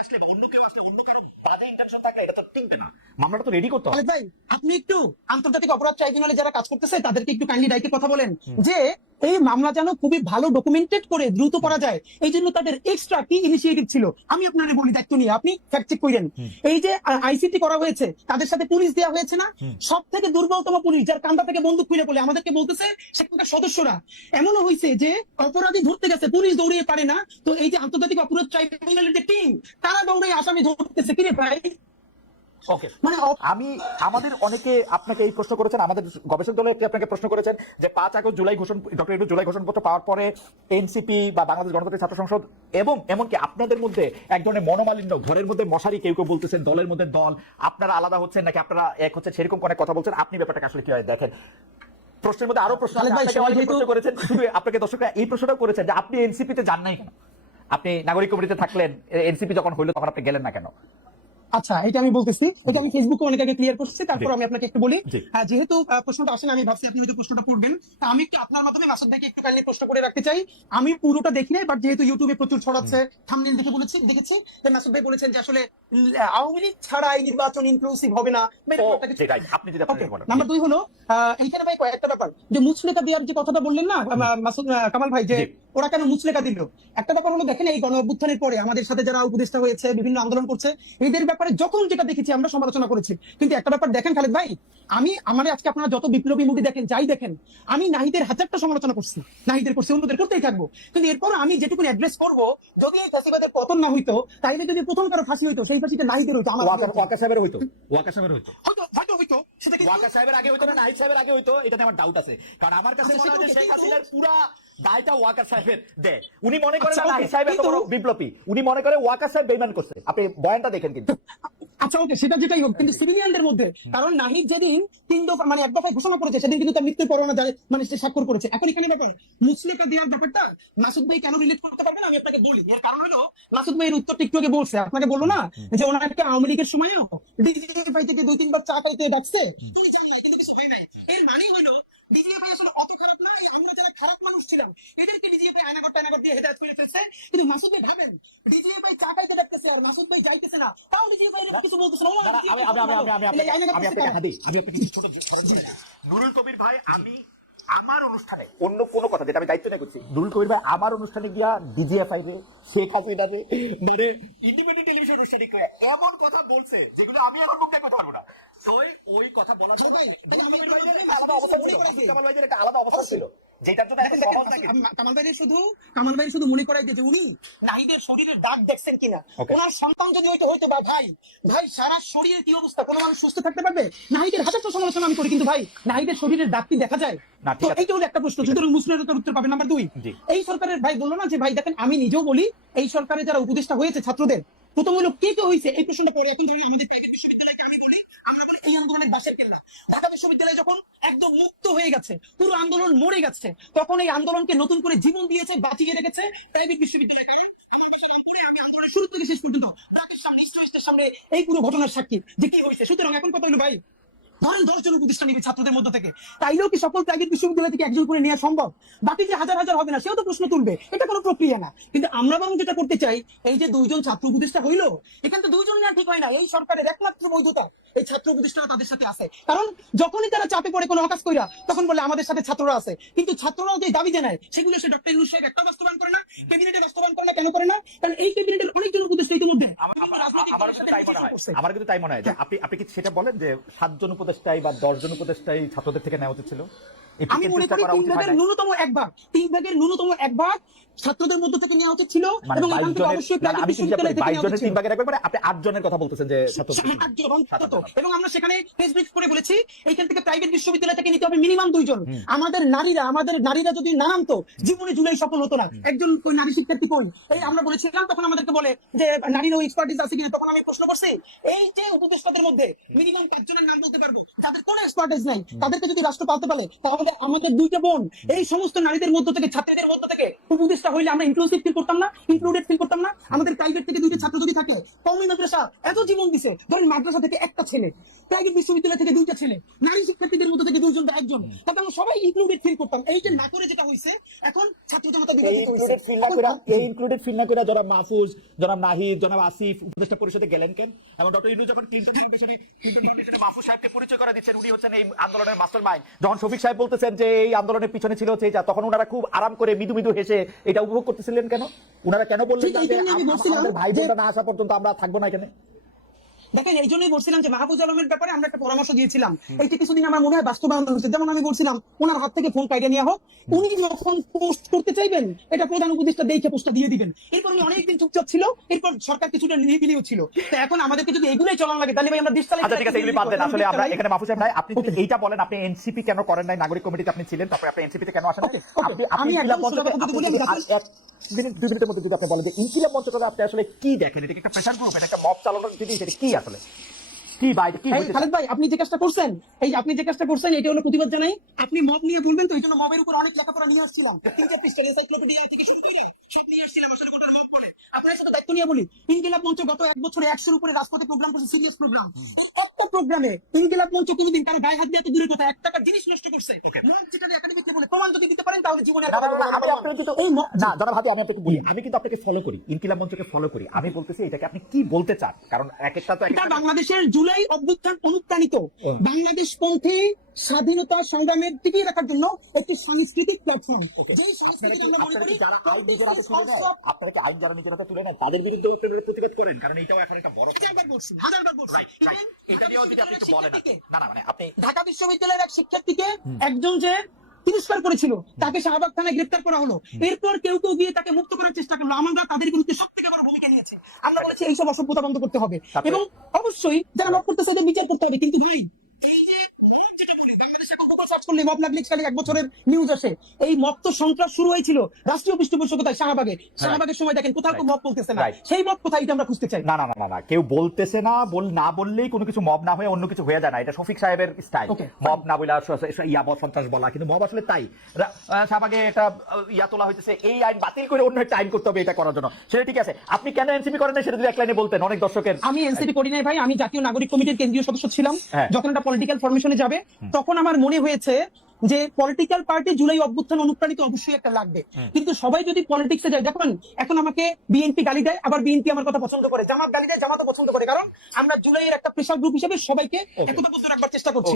আসলে অন্য কেউ আসলে অন্য কারও বাজে ইন্টেনশন থাকলে এটা তো টিকবে না। মামলাটা তো রেডি করতে হবে। ভাই আপনি একটু আন্তর্জাতিক অপরাধ ট্রাইব্যুনালে যারা কাজ করতেছে তাদেরকে একটু কাইন্ডলি ডাইকে কথা বলেন। যে এই মামলা যেন খুবই ভালো ডকুমেন্টেড করে দ্রুত করা যায়। এই জন্য তাদের এক্সট্রা কি ইনিশিয়েটিভ ছিল। আমি আপনাদের বলি দায়িত্ব নিয়ে আপনি ফ্যাক্ট চেক করেন এই যে আইসিটি করা হয়েছে তাদের সাথে পুলিশ দেওয়া হয়েছে না? সব থেকে দুর্বলতম পুলিশ যার কান্দা থেকে বন্দুক খুলে বলে আমাদেরকে বলতেছে সেখানকার সদস্যরা। এমনও হয়েছে যে অপরাধী ধরতে গেছে পুলিশ দৌড়িয়ে পারে না। তো এই যে আন্তর্জাতিক অপরাধ ট্রাইব্যুনালের যে টিম তারা দৌড়ে আসামি ধরতেছে। কিরে ভাই? ওকে মানে আমি আমাদের অনেকে আপনাকে এই প্রশ্ন করেছেন আমাদের গবেষক দলে আপনাকে প্রশ্ন করেছেন যে পাঁচ আগস্ট জুলাই ঘোষণ ডক্টর জুলাই ঘোষণপত্র পাওয়ার পরে এনসিপি বা বাংলাদেশ গণতান্ত্রিক ছাত্র সংসদ এবং এমনকি আপনাদের মধ্যে এক ধরনের মনোমালিন্য ঘরের মধ্যে মশারি কেউ কেউ বলতেছেন দলের মধ্যে দল আপনারা আলাদা হচ্ছেন নাকি আপনারা এক হচ্ছেন সেরকম অনেক কথা বলছেন। আপনি ব্যাপারটাকে আসলে কীভাবে দেখেন? প্রশ্নের মধ্যে আরও প্রশ্ন করেছেন আপনাকে দর্শকরা এই প্রশ্নটাও করেছেন যে আপনি এনসিপিতে যান নাই কেন? আপনি নাগরিক কমিটিতে থাকলেন এনসিপি যখন হইল তখন আপনি গেলেন না কেন? আচ্ছা এটা আমি বলতেছি। এটা আমি ফেসবুকে অনেক আগে ক্লিয়ার করছি তারপর আমি আপনাকে একটু বলি। জি। যেহেতু প্রশ্নটা আসেন আমি ভাবছি আপনি হয়তো প্রশ্নটা করবেন। তা আমি একটু আপনার মাধ্যমে মাসুদ ভাইকে একটু কাইন্ডলি প্রশ্ন করে রাখতে চাই। আমি পুরোটা দেখি নাই বাট যেহেতু ইউটিউবে প্রচুর ছড়াচ্ছে থামনেল দেখে বলেছি দেখেছি। যে মাসুদ ভাই বলেছেন যে আসলে আওয়ামী লীগ ছাড়া এই নির্বাচন ইনক্লুসিভ হবে না। আপনি বলেন। নাম্বার দুই হলো এইখানে ভাই কয়েকটা ব্যাপার। যে মুচলেকা দেওয়ার যে কথাটা বললেন না মাসুদ কামাল ভাই যে। ওরা কেন মুচলেকা দিল? একটা ব্যাপার হলো দেখেন এই গণ অভ্যুত্থানের পরে আমাদের সাথে যারা উপদেষ্টা হয়েছে বিভিন্ন আন্দোলন করছে এদের ব্যাপারে যখন যেটা দেখেছি আমরা সমালোচনা করেছি। কিন্তু একটা ব্যাপার দেখেন খালেদ ভাই আমি আমার আজকে আপনারা যত বিপ্লবী মুভি দেখেন যাই দেখেন আমি নাহিদের হাজারটা সমালোচনা করছি। নাহিদের করছি অন্যদের করতেই থাকব। কিন্তু এরপর আমি যেটুকু অ্যাড্রেস করব যদি এই ফাঁসিবাদের পতন না হইতো তাইলে যদি প্রথম কারও ফাঁসি হইতো সেই ফাঁসিটা নাহিদের হইতো আমার ওয়াকা ওয়াকা সাহেবের হইতো। ওয়াকা সাহেবের হইতো। হয়তো হয়তো হইতো সেটা কিন্তু ওয়াকা সাহেবের আগে হইতো না নাহিদ সাহেবের আগে হইতো এটাতে আমার ডাউট আছে। কারণ আমার কাছে আচ্ছা, মনে হয় শেখ হাসিনার পুরা দায়টা ওয়াকার সাহেবের দেয় উনি মনে করেন আচ্ছা, না okay, সাহেব এত বড় বিপ্লবী। উনি মনে করে ওয়াকার সাহেব বেইমান করছে। আপনি বয়ানটা দেখেন কিন্তু। আচ্ছা ওকে সেটা যেটাই হোক কিন্তু সিভিলিয়ানদের মধ্যে কারণ নাহিদ যেদিন তিন দফা মানে এক দফায় ঘোষণা করেছে সেদিন কিন্তু তার মৃত্যুর পরোয়ানা জারি মানে সে স্বাক্ষর করেছে। এখন এখানে ব্যাপার মুসলিকা দেওয়ার ব্যাপারটা মাসুদ ভাই কেন রিলেট করতে পারবে না আমি আপনাকে বলি। এর কারণ হলো মাসুদ ভাইয়ের উত্তরটা একটু আগে বলছে। আপনাকে বলল না যে ওনাকে আওয়ামী লীগের সময়ও ডিজিএফআই থেকে দুই তিনবার চা খাইতে ডাকছে। তুমি জান নাই কিন্তু কিছু হয় নাই। এর মানে হলো ডিজিএফআই আসলে অত খারাপ না এই আমরা যারা খারাপ মানুষ ছিলাম এদেরকে ডিজিএফআই আয়নাগর টায়নাগর দিয়ে হেদায়ত করে ফেলছে কিন্তু মাসুদ ভাই ভাবেন ডিজিএফআই চা খাইতে ডাকতেছে আর মাসুদ ভাই যাইতেছে না তাও ডিজিএফআই এর কিছু বলতেছে না ও দাঁড়া, আমি আমি আমি আমি আমি এই আয়নাগর আমি করতেছে আপনাকে কেন? হাদি আমি আপনাকে কিছু ছোট স্মরণ করে দিই। নুরুল কবির ভাই আমি আমার অনুষ্ঠানে অন্য কোনো কথা যেটা আমি দায়িত্ব নিয়ে করছি নুরুল কবির ভাই আমার অনুষ্ঠানে গিয়া ডিজিএফআই রে শেখ হাসিনা রে মানে ইন্ডিপেন্ডেন্ট টেলিভিশন অনুষ্ঠানে এমন কথা বলছে যেগুলো আমি এখন মুখ দেখতে পারব না ওই ওই কথা একটা আলাদা ছিল মনে একটা আলাদা অবস্থান ছিল কামাল ভাই শুধু কামাল ভাই শুধু মনে করাই যে উনি নাহিদের শরীরের দাগ দেখছেন কিনা? ওনার সন্তান যদি হয়তো হইতো বা ভাই ভাই সারা শরীরের কি অবস্থা? কোনো মানুষ সুস্থ থাকতে পারবে? নাহিদের হাজারটা সমালোচনা আমি করি কিন্তু ভাই নাহিদের শরীরের দাগ কি দেখা যায়? তো এইটা হলো একটা প্রশ্ন সুতরাং মুসলিমের উত্তর উত্তর পাবে নাম্বার দুই। এই সরকারের ভাই বলল না যে ভাই দেখেন আমি নিজেও বলি এই সরকারে যারা উপদেষ্টা হয়েছে ছাত্রদের প্রথম হলো কে কে হয়েছে? এই প্রশ্নটা পরে এখন আমাদের প্রাইভেট বিশ্ববিদ্যালয়কে আমি বলি আমরা বলি এই আন্দোলনের বাসের কেল্লা। ঢাকা বিশ্ববিদ্যালয় যখন মুক্ত হয়ে গেছে, পুরো আন্দোলন মরে গেছে। তখন এই আন্দোলনকে নতুন করে জীবন দিয়েছে, বাঁচিয়ে রেখেছে প্রাইভেট বিশ্ববিদ্যালয়। শুরু থেকে শেষ পর্যন্ত সামনে এই পুরো ঘটনার সাক্ষী যে কি হয়েছে। সুতরাং এখন কথা হলো, ভাই, ধরেন দশ জন উপদেষ্টা নিবে ছাত্রদের মধ্যে থেকে। তাইলেও কি সকল প্রাইভেট বিশ্ববিদ্যালয় থেকে একজন করে নেওয়া সম্ভব? বাকি যে হাজার হাজার হবে না, সেও তো প্রশ্ন তুলবে। এটা কোনো প্রক্রিয়া না। কিন্তু আমরা বরং যেটা করতে চাই, এই যে দুইজন ছাত্র উপদেষ্টা হইল, এখানে তো দুইজন না ঠিক হয় না। এই সরকারের একমাত্র বৈধতা এই ছাত্র প্রতিষ্ঠানরা তাদের সাথে আছে। কারণ যখনই তারা চাপে পড়ে কোনো অকাজ কইরা তখন বলে আমাদের সাথে ছাত্ররা আছে। কিন্তু ছাত্ররাও যে দাবি জানায় সেগুলো সে ডক্টর ইউনুস সাহেব একটা বাস্তবায়ন করে না ক্যাবিনেটে বাস্তবায়ন করে না কেন করে না? কারণ এই ক্যাবিনেটের অনেকজন উপদেষ্টা ইতিমধ্যে আমার- কিন্তু তাই মনে হয়। মনে হয় যে আপনি আপনি কি সেটা বলেন যে সাতজন উপদেষ্টাই বা দশজন উপদেষ্টাই ছাত্রদের থেকে নেওয়া উচিত ছিল? আমি মনে করি তিন ভাগের ন্যূনতম এক ভাগ তিন ভাগের ন্যূনতম এক ভাগ ছাত্রদের মধ্যে থেকে নেওয়া উচিত ছিল মানে এবং এখান থেকে অবশ্যই প্রাইভেট বিশ্ববিদ্যালয় থেকে নেওয়া উচিত তিন। ভাগের একবার আপনি আট জনের কথা বলতেছেন যে ছাত্র। এবং আমরা সেখানে প্রেস ব্রিফ করে বলেছি এইখান থেকে প্রাইভেট বিশ্ববিদ্যালয় থেকে নিতে হবে মিনিমাম দুইজন আমাদের নারীরা আমাদের নারীরা যদি না নামতো জীবনে জুলাই সফল হতো না। একজন নারী শিক্ষার্থী কই এই আমরা বলেছিলাম তখন আমাদেরকে বলে যে নারীরও এক্সপার্টিস আছে কিনা? তখন আমি প্রশ্ন করছি এই যে উপদেষ্টাদের মধ্যে মিনিমাম পাঁচজনের নাম বলতে পারব? যাদের কোনো এক্সপার্টিস নাই তাদেরকে যদি রাষ্ট্র পালতে পারে তাহলে আমাদের আমাদের দুইটা বোন। এই সমস্ত নারীদের মধ্য থেকে ছাত্রীদের মধ্য থেকে উপদেশটা হইলে আমরা ইনক্লুসিভ ফিল করতাম না ইনক্লুডেড ফিল করতাম না। আমাদের প্রাইভেট থেকে দুইটা ছাত্র যদি থাকে কওমি মাদ্রাসা এত জীবন দিছে ধরেন মাদ্রাসা থেকে একটা ছেলে প্রাইভেট বিশ্ববিদ্যালয় থেকে দুইটা ছেলে নারী শিক্ষার্থীদের মধ্যে থেকে দুইজন একজন তাতে আমরা সবাই ইনক্লুডেড ফিল করতাম। এইটা না করে যেটা হইছে এখন ছাত্র জনতা এই হইছে। এই ইনক্লুডেড ফিল না করে জনাব মাহফুজ জনাব নাহিদ জনাব আসিফ উপদেষ্টা পরিষদে গেলেন কেন? এবং ডক্টর ইনু যখন ক্লিনটন ফাউন্ডেশনে ক্লিনটন ফাউন্ডেশনে মাহফুজ সাহেবকে পরিচয় করে দিচ্ছেন উনি হচ্ছেন এই আন্দোলনের মাস্টার মাইন্ড যখন শফিক সাহেব বলতেছেন যে এই আন্দোলনের পিছনে ছিল হচ্ছে এটা তখন ওনারা খুব আরাম করে মৃদু মৃদু হেসে এটা উপভোগ করতেছিলেন কেন? ওনারা কেন বললেন যে ভাই যে- বোনরা না আসা পর্যন্ত আমরা থাকব না এখানে? দেখেন এই জন্যই বলছিলাম যে মাহবুজ আলমের ব্যাপারে আমরা একটা পরামর্শ দিয়েছিলাম। এইটা কিছুদিন আমার মনে হয় বাস্তবায়ন হচ্ছে যেমন আমি বলছিলাম ওনার হাত থেকে ফোন কাইডে নেওয়া হোক। উনি যখন পোস্ট করতে চাইবেন এটা প্রধান উপদেষ্টা দেখে পোস্টটা দিয়ে দিবেন। এরপর উনি অনেকদিন চুপচাপ ছিল এরপর সরকার কিছুটা নিরিবিলিও ছিল। তো এখন আমাদেরকে যদি এগুলোই চলান লাগে তাহলে ভাই আমরা দেশ চালাই আচ্ছা ঠিক আছে এগুলি বাদ দেন। আসলে আমরা এখানে মাহফুজ সাহেব নাই। আপনি যদি এইটা বলেন আপনি এনসিপি কেন করেন নাই? নাগরিক কমিটিতে আপনি ছিলেন তারপরে আপনি এনসিপিতে কেন আসেন? Okay, okay. আপনি আপনি আমি একদম আপনি বলি, মিনিট দুই মিনিটের মধ্যে যদি আপনি বলেন যে ইনকিলাব মঞ্চ করে আপনি আসলে কি দেখেন? এটা একটা প্রেশার গ্রুপ এটা একটা মব চালানোর জিনিস এটা কি আসলে? কি বাইরে কি খালেদ ভাই আপনি যে কাজটা করছেন এই আপনি যে কাজটা করছেন এটা হলো প্রতিবাদ জানাই। আপনি মব নিয়ে বলবেন তো এই জন্য মবের উপর অনেক লেখাপড়া নিয়ে আসছিলাম। তিন চার পৃষ্ঠা এনসাইক্লোপিডিয়া থেকে শুরু করে সব নিয়ে আসছিলাম আসলে কোনটা মব করে। আপনার সাথে দায়িত্ব নিয়ে বলি ইনকিলাব মঞ্চ গত এক বছরে একশোর উপরে রাজপথে প্রোগ্রাম করছে সিরিয়াস প্রোগ্রাম প্রোগ্রামে ইনকিলাব মঞ্চ কোনোদিন কারও গায়ে হাত দিয়ে এত দূরের কথা এক টাকার জিনিস নষ্ট করছে। বলে প্রমাণ যদি দিতে পারেন তাহলে এই না জনাব হাতি আমি আপনাকে বলি আমি কিন্তু আপনাকে ফলো করি ইনকিলাব মঞ্চকে ফলো করি। আমি বলতেছি এটাকে আপনি কি বলতে চান? কারণ এক একটা তো একটা- বাংলাদেশের জুলাই অভ্যুত্থান অনুপ্রাণিত। বাংলাদেশ পন্থী স্বাধীনতা সংগ্রামের টিকিয়ে রাখার জন্য একটি সাংস্কৃতিক প্ল্যাটফর্ম যেই সাংস্কৃতিক আমরা মনে আপনারা করি কি যারা আইন নিজের হাতে তুলে নেয়, আপনারা কি আইন যারা নিজের হাতে তুলে নেয়, তাদের বিরুদ্ধে প্রতিবাদ করেন কারণ এটাও এখন একটা বড় হাজারবার বলছি, হাজারবার বলছি। Right, right. Even এটা নিয়েও যদি আপনি বলেন। না না মানে আপনি ঢাকা বিশ্ববিদ্যালয়ের এক শিক্ষার্থীকে একজন যে তিরস্কার করেছিল তাকে শাহবাগ থানায় গ্রেপ্তার করা হলো। এরপর কেউ কেউ গিয়ে তাকে মুক্ত করার চেষ্টা করল। আমরা তাদের বিরুদ্ধে সব থেকে বড় ভূমিকা নিয়েছি। আমরা বলেছি এইসব অসভ্যতা বন্ধ করতে হবে। এবং অবশ্যই যারা করতেছে বিচার করতে হবে। কিন্তু ভাই এই যে মব যেটা বলি বাংলাদেশে এখন গুগল সার্চ করলে মব লাগলে এক বছরের নিউজ আসে। এই মব তো সন্ত্রাস শুরু হয়েছিল রাষ্ট্রীয় পৃষ্ঠপোষকতায় শাহবাগে। শাহবাগের সময় দেখেন কোথাও মব বলতেছে না। সেই মব কোথায় এটা আমরা খুঁজতে চাই? না না না না না। কেউ বলতেছে না বল না বললেই কোনো কিছু মব না হয়ে অন্য কিছু হয়ে যায় না। এটা শফিক সাহেবের স্টাইল মব না বলে ইয়া সন্ত্রাস বলা। কিন্তু মব আসলে তাই। শাহবাগে একটা ইয়া তোলা হইতেছে এই আইন বাতিল করে অন্য একটা আইন করতে হবে এটা করার জন্য। সেটা ঠিক আছে। আপনি কেন এনসিপি করেন না সেটা যদি এক লাইনে বলতেন অনেক দর্শকের আমি এনসিপি করি নাই ভাই। আমি জাতীয় নাগরিক কমিটির কেন্দ্রীয় সদস্য ছিলাম। হ্যাঁ। যখন এটা পলিটিক্যাল ফরমেশনে যাবে তখন আমার মনে হয়েছে যে পলিটিক্যাল পার্টি জুলাই অভ্যুত্থান অনুপ্রাণিত অবশ্যই একটা লাগবে। কিন্তু সবাই যদি পলিটিক্সে যায় দেখুন এখন আমাকে বিএনপি গালি দেয় আবার বিএনপি আমার কথা পছন্দ করে। জামাত গালি দেয় জামাতও পছন্দ করে। কারণ আমরা জুলাইয়ের একটা প্রেশার গ্রুপ হিসেবে সবাইকে একতাবদ্ধ রাখবার চেষ্টা করছি.